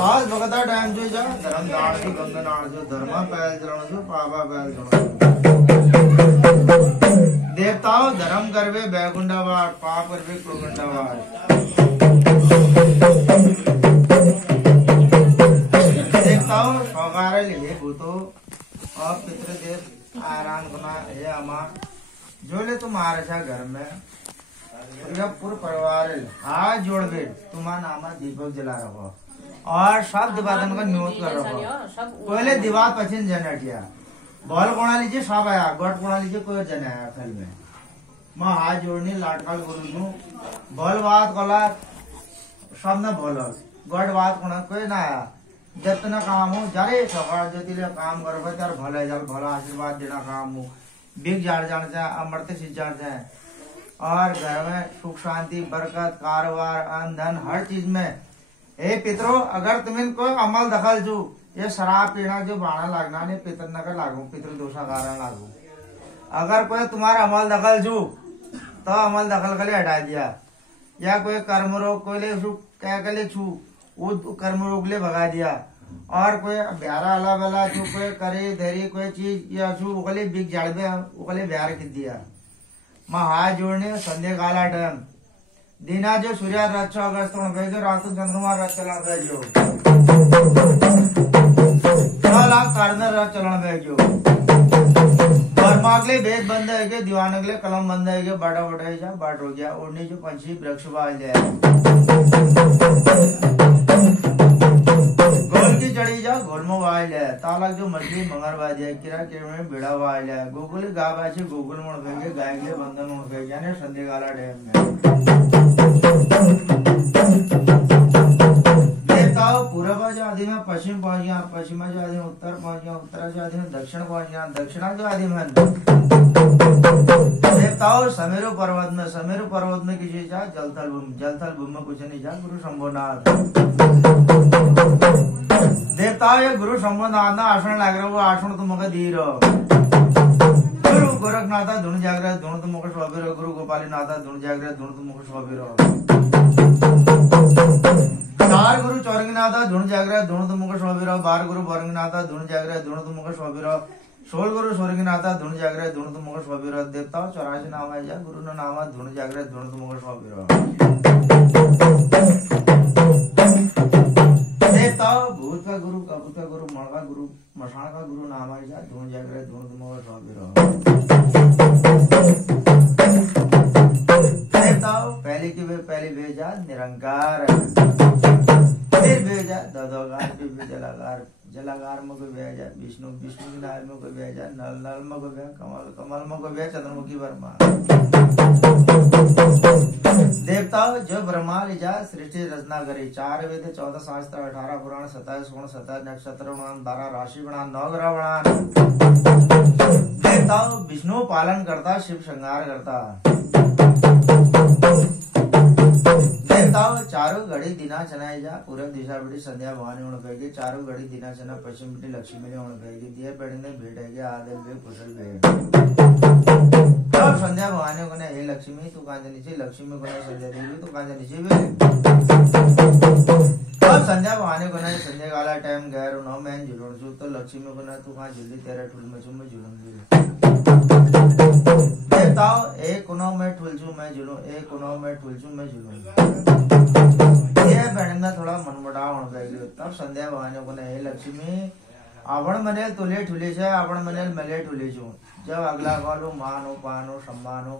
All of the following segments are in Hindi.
आज भगता टाइम जो जा धर्म दान जो गंगा नाम जो धर्मा पैल चरण जो पावा पैल चरण देवताओं धर्म करवे बैकुंडावार पाप करवे कुरुकुंडावार देवताओं सौगारे लिए भूतो और पितृदेव आराम गुना हे अमा जो ले तुम्हारे छा घर में पूरा परिवार हाथ जोड़ के तुम्हारा नामा दीपक जला रखो और सब दिवादन का न्यूज कर रखो पहले दिवात पचिन जनटिया बॉल कोणा लीजिए सब आया गोट कोणा लीजिए कोई जन आया फिल्म में मैं हाथ जोड़नी लाटकाल गुरु नु बॉल बात कोला सब न बोलो गोट बात कोणा कोई ना आया जितना काम हो जारे सकाळ ज्योतिले काम करो त्यार भले जल भला आशीर्वाद देना काम हो बिग जाड़ जान से अमृत सिंचान से और घर में सुख शांति बरकत कारोबार अन्न धन हर चीज में हे पितरों अगर तुम्हें कोई अमल दखल जो ये शराब पीना जो बाणा लागना ने पितर न लागू पितृ दोषा कारण लागू अगर कोई तुम्हारा अमल दखल जो तो अमल दखल के लिए हटा दिया या कोई कर्म रोग को ले क्या के लिए छू वो कर्म रोग ले भगा दिया और कोई ब्यारा अला बला जो कोई करे धरी कोई चीज या छू उगले बिग जाड़ में उगले ब्यार की दिया माँ हाथ जोड़ने संध्या काला टाइम दिना जो सूर्य रात 6 अगस्त भेजो रात चंद्रमा रात चलन भेजो 6 लाख कार्नर रात चलन भेजो बर्मागले भेद बंद है के दीवान अगले कलम बंद है के बाटा बटा जा बाट हो गया उड़ने जो पंछी वृक्ष बाल जाए गोल की चढ़ी जा गोल में वाल जाए तालक जो मछली मंगर बाज जाए किरा किरण में बेड़ा वाल जाए गोकुल गा बाछी गोकुल मुड़ फेंके गाय के बंधन मुड़ फेंके यानी संधि काला डैम में देवताओं पूर्व जो आदि में पश्चिम पहुंच गया पश्चिम जो आदि में उत्तर पहुंच गया उत्तर जो आदि में दक्षिण पहुंच गया दक्षिणा जो आदि में देवताओं समेरु पर्वत में किसी जा जलथल भूमि में कुछ नहीं जा गुरु शंभुनाथ देवताओं ये गुरु शंभुनाथ ना आसन लग रहा वो आसन तुमको दी रहो गुरु गोरखनाथा धुन जागृत धुन तुमको शोभि रहो गुरु गोपालीनाथा धुन जागृत धुन तुमको शोभि रहो चार गुरु चौरंगनाथा धुन जागृत धुन तुमको शोभि रहो बार गुरु बरंगनाथा धुन जागृत धुन तुमको शोभि रहो 16 गुरु सोरंगनाथा धुन जागृत धुन तुमको शोभि रहो देवताओं 84 नाम है जा गुरु न नामा धुन जागृत धुन तुमको शोभि रहो देवताओं भूत का गुरु कपूत का गुरु मण का गुरु मशान का गुरु नाम है जा धुन जागृत धुन तुमको शोभि रहो देवताओं पहली भेजा निरंकार फिर भेजा ददोगार फिर जलागार जलागार में कोई भेजा विष्णु की नाल में कोई भेजा नल में कोई भेजा कमल में कोई भेजा चंद्रमुखी वर्मा देवताओं जो ब्रह्मा लिजा सृष्टि रचना करे 4 वेद 14 शास्त्र 18 पुराण 27 गुण 27 नक्षत्र 12 राशि बना 9 ग्रह बना देवताओं विष्णु पालन करता शिव श्रृंगार करता देवताओं चारों घड़ी दिना चनाई जा पूर्व दिशा बेटी संध्या भवानी उण पेगी चारों घड़ी दिना चना पश्चिम बेटी लक्ष्मी ने उण पेगी दिए बेटी ने भेटेगी आदिल बे कुशल बे तब संध्या भवानी को ने हे लक्ष्मी तू कांज नीचे लक्ष्मी को ने संध्या देवी तू कांज नीचे बे तब संध्या भवानी को ने संध्या काला टाइम गैर नो मैं झुलण छु तो लक्ष्मी को ने तू कांज जल्दी तेरा ठुल में चुम झुलूंगी देवताओं एक कुनो में ठुलचू मैं झूलूं एक कुनो में ठुलचू मैं झूलूं ये बहन में थोड़ा मनमुटाव होने गई तब संध्या भवानी को ने लक्ष्मी आवण मनेल तुले ठुले छे आवण मनेल मले ठुले छू जब अगला कालो मानो पानो सम्मानो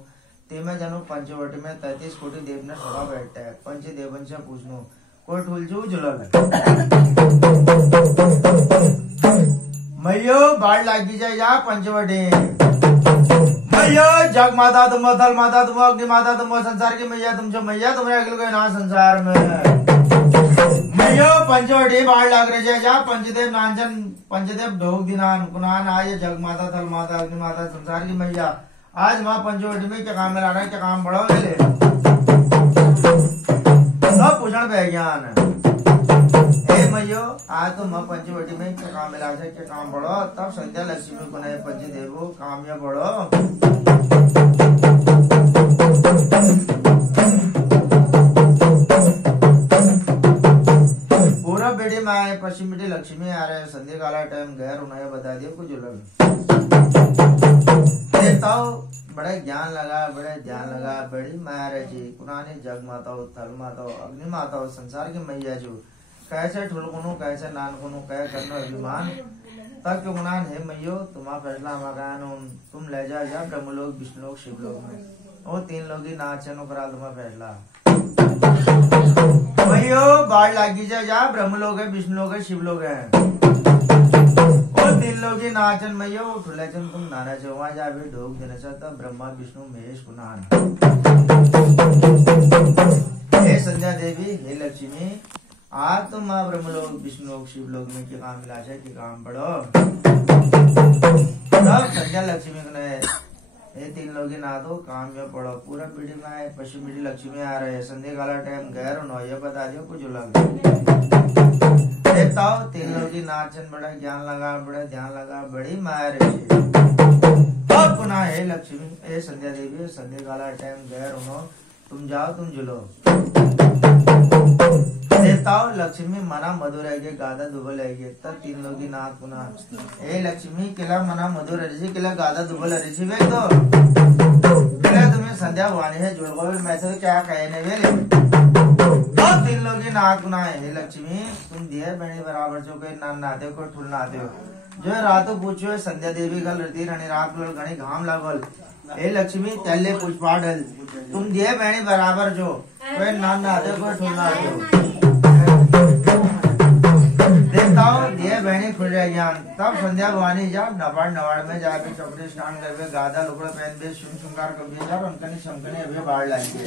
ते में जनो पंचवटी में 33 कोटि देव ने सभा बैठता है पंच देवन से पूछनो कोई ठुलचू झुलल मयो बाढ़ लागी जाए जा पंचवटी मैया जग माता तुम थल माता तुम अग्नि माता तुम संसार की मैया तुमसे मैया तुम्हारे अगल गए ना संसार में मैया पंचवटी बाढ़ लाग रहे जा पंचदेव नांचन पंचदेव ढोक दिनान कुनान आये जग माता थल माता अग्नि माता संसार की मैया आज माँ पंचवटी में क्या काम में ला रहा है क्या काम बढ़ो ले सब पूछण पे ज्ञान मैयो आज तो माँ पंचवटी में क्या काम मिला है क्या काम बढ़ो तब संध्या लक्ष्मी को नए पंचदेवो काम या बढ़ो पूरा बेटी माए पश्चिम बेटी लक्ष्मी आ रहे संध्या काला टाइम गैर उन्हें बता दियो कुछ लग देवताओं बड़े ज्ञान लगा बड़े ध्यान लगा बड़ी माया रे जी पुरानी जग माताओं थल माताओं अग्नि माताओं संसार की मैया जो कैसे ठुलकुनु कैसे नानकुनु कह करनो अभिमान तक गुणान है मैयो तुम्हारा फैसला मकान तुम ले जा ब्रह्मलोक विष्णुलोक शिवलोक में वो 3 लोग ही नाचनो करा तुम्हारा फैसला मैयो बाढ़ लागी जा ब्रह्मलोक है विष्णुलोक है शिवलोक है वो 3 लोग ही नाचन मैयो ठुलेचन तुम नाना छो वहां जा भी ढोक देना चाहता ब्रह्मा विष्णु महेश कुनान हे संध्या देवी हे लक्ष्मी आज तो माँ ब्रह्मलोक विष्णुलोक शिवलोक में क्या काम मिला है कि काम पढ़ो तब संध्या लक्ष्मी ने ये 3 लोग ना दो काम में पढ़ो पूरा पीढ़ी में पश्चिम पीढ़ी लक्ष्मी आ रहे संध्या काला टाइम गैर नो ये बता दियो कुछ लग देवताओं 3 लोग नाचन बड़ा ज्ञान लगा बड़ा ध्यान लगा बड़ी माया रे अब पुनः हे लक्ष्मी हे संध्या देवी संध्या काला टाइम गैर नो तुम जाओ तुम जुलो देवताओं लक्ष्मी मना मधुर है गादा दुबल है तब 3 लोग नाथ पुनः ए लक्ष्मी किला मना मधुर है किला गादा दुबल ऋषि वे तो किला तुम्हें संध्या वाणी है जुड़गोविल मैं तो क्या कहने वेले तो 3 लोग नाथ पुनः हे लक्ष्मी तुम दिए बहनी बराबर जो कोई नान नाते को ठुल नाते हो जो रातों पूछो संध्या देवी का लड़ती रानी रात को घनी घाम लागल हे लक्ष्मी तैले पुष्पा डल तुम दिए बहनी बराबर जो कोई नान नाते को ठुल नाते हो देवताओं दिए बहनी खुल रहे ज्ञान तब संध्या भवानी जा नवाड़ में जाके चौकड़ी स्नान करके गादा लुकड़ा पहन के शुंगार कर जा उनकनी शंकनी अभी बाढ़ लाएंगे